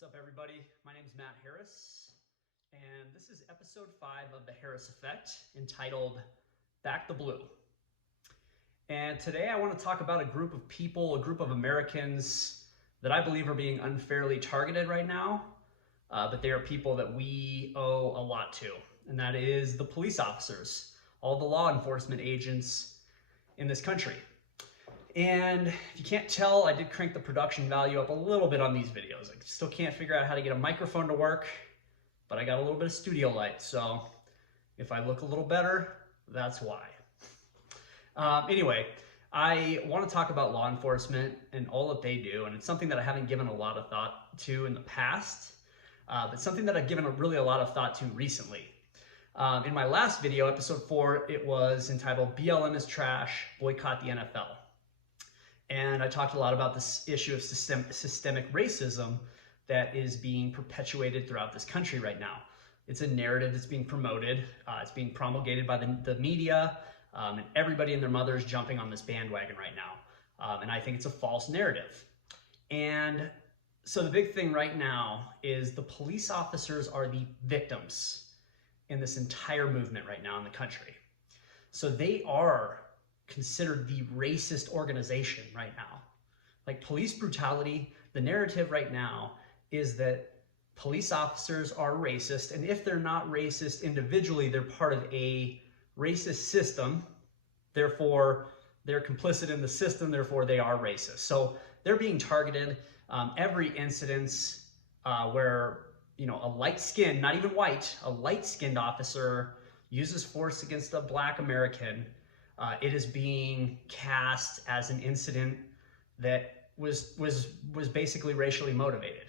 What's up, everybody? My name is Matt Harris, and this is episode 5 of the Harris Effect, entitled Back the Blue. And today I want to talk about a group of people, a group of Americans that I believe are being unfairly targeted right now, but they are people that we owe a lot to, and that is the police officers, all the law enforcement agents in this country. And if you can't tell, I did crank the production value up a little bit on these videos. I still can't figure out how to get a microphone to work, but I got a little bit of studio light, so if I look a little better, that's why. Anyway, I want to talk about law enforcement and all that they do, and it's something that I haven't given a lot of thought to in the past, but something that I've given really a lot of thought to recently. In my last video, episode 4, it was entitled BLM is Trash, Boycott the NFL. And I talked a lot about this issue of systemic racism that is being perpetuated throughout this country right now. It's a narrative that's being promoted. It's being promulgated by the media, and everybody and their mother is jumping on this bandwagon right now. And I think it's a false narrative. And so the big thing right now is the police officers are the victims in this entire movement right now in the country. So they are considered the racist organization right now. Like police brutality, the narrative right now is that police officers are racist, and if they're not racist individually, they're part of a racist system, therefore they're complicit in the system, therefore they are racist. So they're being targeted. Every incidence where a light-skinned, not even white, a light-skinned officer uses force against a Black American, it is being cast as an incident that was basically racially motivated.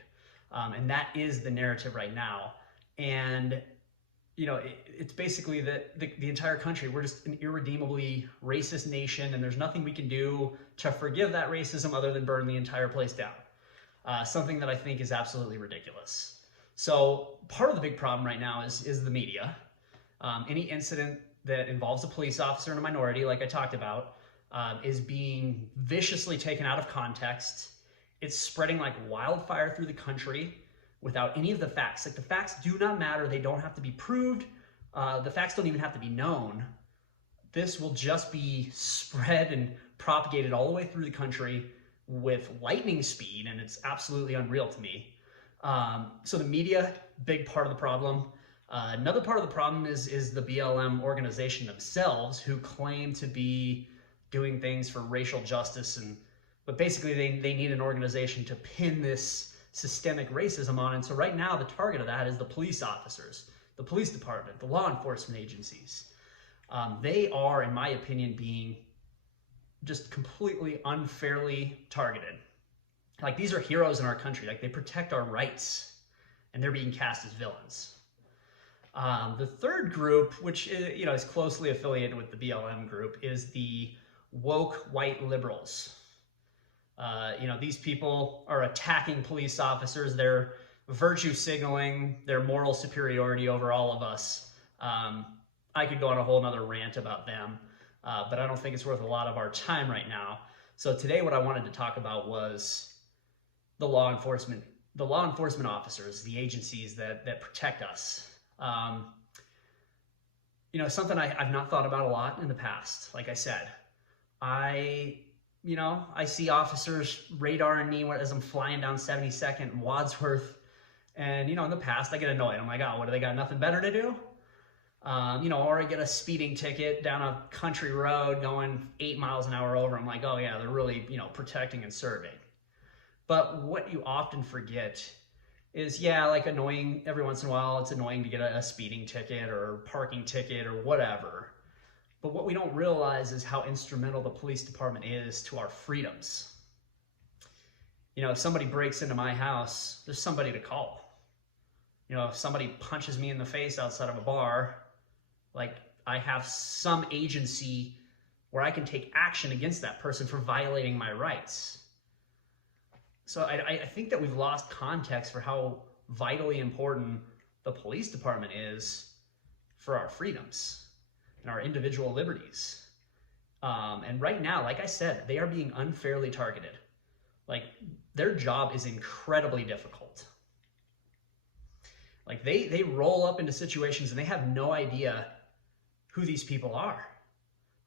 And that is the narrative right now. And, it's basically that the entire country, we're just an irredeemably racist nation, and there's nothing we can do to forgive that racism other than burn the entire place down. Something that I think is absolutely ridiculous. So part of the big problem right now is the media. Any incident that involves a police officer and a minority, like I talked about, is being viciously taken out of context. It's spreading like wildfire through the country without any of the facts. Like the facts do not matter. They don't have to be proved. The facts don't even have to be known. This will just be spread and propagated all the way through the country with lightning speed, and it's absolutely unreal to me. So the media, big part of the problem. Another part of the problem is the BLM organization themselves, who claim to be doing things for racial justice, but basically they need an organization to pin this systemic racism on. And so right now the target of that is the police officers, the police department, the law enforcement agencies. They are, in my opinion, being just completely unfairly targeted. Like, these are heroes in our country. Like, they protect our rights, and they're being cast as villains. The third group, which is closely affiliated with the BLM group, is the woke white liberals. These people are attacking police officers. They're virtue signaling their moral superiority over all of us. I could go on a whole nother rant about them, but I don't think it's worth a lot of our time right now. So today what I wanted to talk about was the law enforcement officers, the agencies that protect us. Something I've not thought about a lot in the past. Like I said, I see officers radaring me as I'm flying down 72nd in Wadsworth. And, in the past I get annoyed. I'm like, oh, what, do they got nothing better to do? Or I get a speeding ticket down a country road going 8 miles an hour over. I'm like, oh yeah, they're really, protecting and serving. But what you often forget is, like, annoying every once in a while. It's annoying to get a speeding ticket or parking ticket or whatever. But what we don't realize is how instrumental the police department is to our freedoms. If somebody breaks into my house, there's somebody to call. If somebody punches me in the face outside of a bar, like, I have some agency where I can take action against that person for violating my rights. So I think that we've lost context for how vitally important the police department is for our freedoms and our individual liberties. And right now, like I said, they are being unfairly targeted. Like, their job is incredibly difficult. Like they roll up into situations and they have no idea who these people are.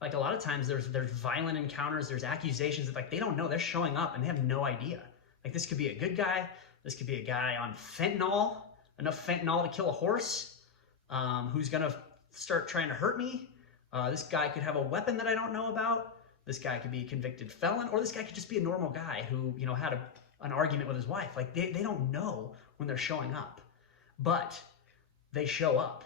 Like a lot of times there's violent encounters, there's accusations that like they don't know, they're showing up and they have no idea. Like this could be a good guy, this could be a guy on fentanyl, enough fentanyl to kill a horse, who's gonna start trying to hurt me. This guy could have a weapon that I don't know about. This guy could be a convicted felon, or this guy could just be a normal guy who, you know, had an argument with his wife. Like they don't know when they're showing up, but they show up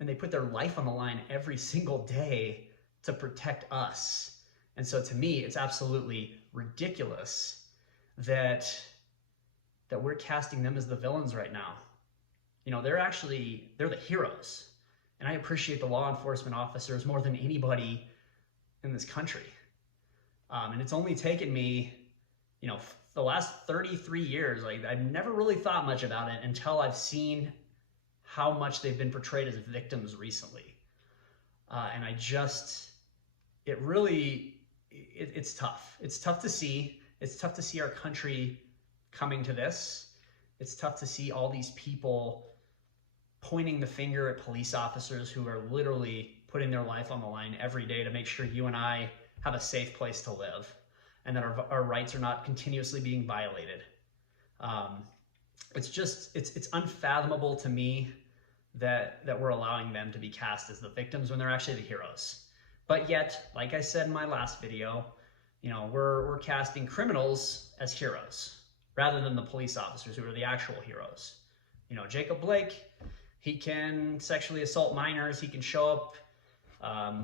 and they put their life on the line every single day to protect us. And so to me, it's absolutely ridiculous that we're casting them as the villains right now. You know, they're the heroes. And I appreciate the law enforcement officers more than anybody in this country. And it's only taken me, you know, the last 33 years, like I've never really thought much about it until I've seen how much they've been portrayed as victims recently. And it's tough. It's tough to see. It's tough to see our country coming to this. It's tough to see all these people pointing the finger at police officers who are literally putting their life on the line every day to make sure you and I have a safe place to live and that our rights are not continuously being violated. It's unfathomable to me that we're allowing them to be cast as the victims when they're actually the heroes. But yet, like I said in my last video, you know, we're casting criminals as heroes rather than the police officers who are the actual heroes. You know, Jacob Blake, he can sexually assault minors. He can show up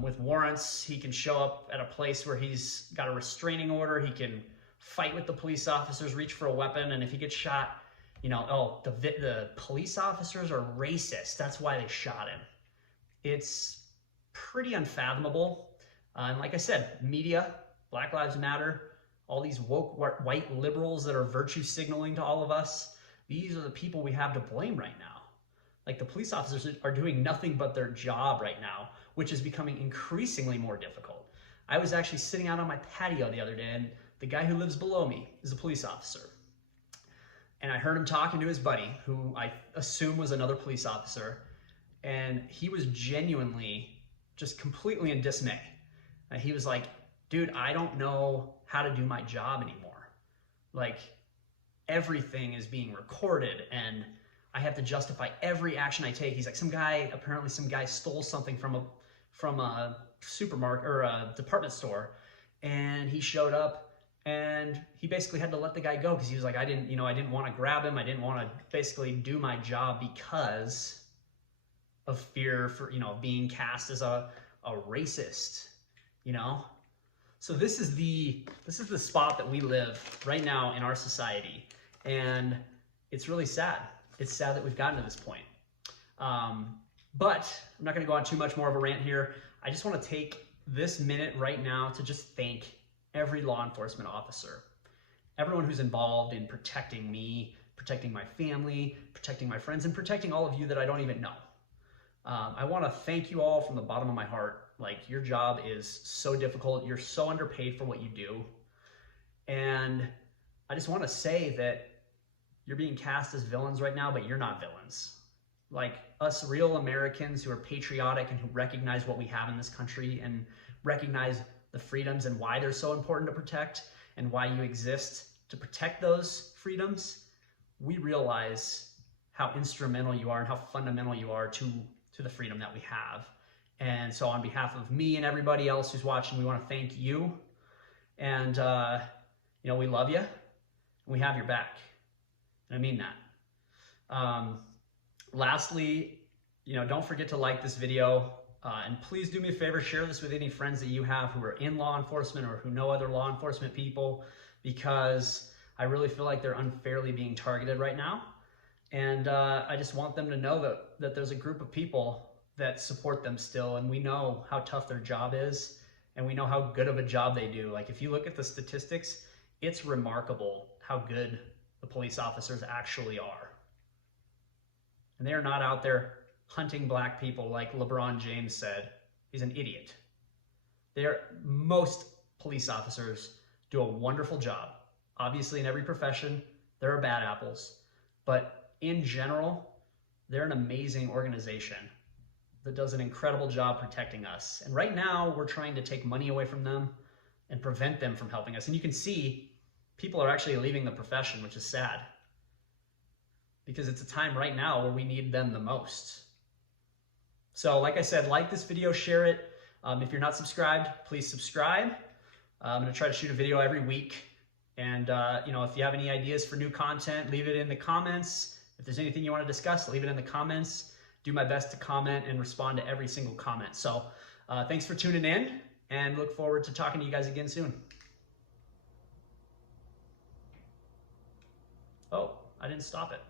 with warrants. He can show up at a place where he's got a restraining order. He can fight with the police officers, reach for a weapon, and if he gets shot, you know, oh, the police officers are racist. That's why they shot him. It's pretty unfathomable. And like I said, media, Black Lives Matter, all these woke white liberals that are virtue signaling to all of us, these are the people we have to blame right now. Like the police officers are doing nothing but their job right now, which is becoming increasingly more difficult. I was actually sitting out on my patio the other day and the guy who lives below me is a police officer. And I heard him talking to his buddy, who I assume was another police officer. And he was genuinely just completely in dismay. And he was like, dude, I don't know how to do my job anymore. Like everything is being recorded and I have to justify every action I take. He's like, apparently some guy stole something from a supermarket or a department store, and he showed up and he basically had to let the guy go because he was like, I didn't want to grab him. I didn't want to basically do my job because of fear for, you know, being cast as a racist, you know? So this is the spot that we live right now in our society. And it's really sad. It's sad that we've gotten to this point. But I'm not going to go on too much more of a rant here. I just want to take this minute right now to just thank every law enforcement officer, everyone who's involved in protecting me, protecting my family, protecting my friends, and protecting all of you that I don't even know. I want to thank you all from the bottom of my heart. Like, your job is so difficult. You're so underpaid for what you do. And I just want to say that you're being cast as villains right now, but you're not villains. Like, us real Americans who are patriotic and who recognize what we have in this country and recognize the freedoms and why they're so important to protect and why you exist to protect those freedoms, we realize how instrumental you are and how fundamental you are to the freedom that we have. And so on behalf of me and everybody else who's watching, we want to thank you. And, you know, we love you and we have your back. And I mean that. Lastly, you know, don't forget to like this video. And please do me a favor, share this with any friends that you have who are in law enforcement or who know other law enforcement people, because I really feel like they're unfairly being targeted right now. And I just want them to know that there's a group of people that support them still, and we know how tough their job is, and we know how good of a job they do. Like, if you look at the statistics, it's remarkable how good the police officers actually are. And they are not out there hunting black people like LeBron James said. He's an idiot. Most police officers do a wonderful job. Obviously, in every profession, there are bad apples. But in general, They're an amazing organization that does an incredible job protecting us. And right now we're trying to take money away from them and prevent them from helping us. And you can see people are actually leaving the profession, which is sad, because it's a time right now where we need them the most. So like I said, like this video, share it. If you're not subscribed, please subscribe. I'm gonna try to shoot a video every week. And if you have any ideas for new content, leave it in the comments. If there's anything you want to discuss, leave it in the comments. Do my best to comment and respond to every single comment. So thanks for tuning in, and look forward to talking to you guys again soon. Oh, I didn't stop it.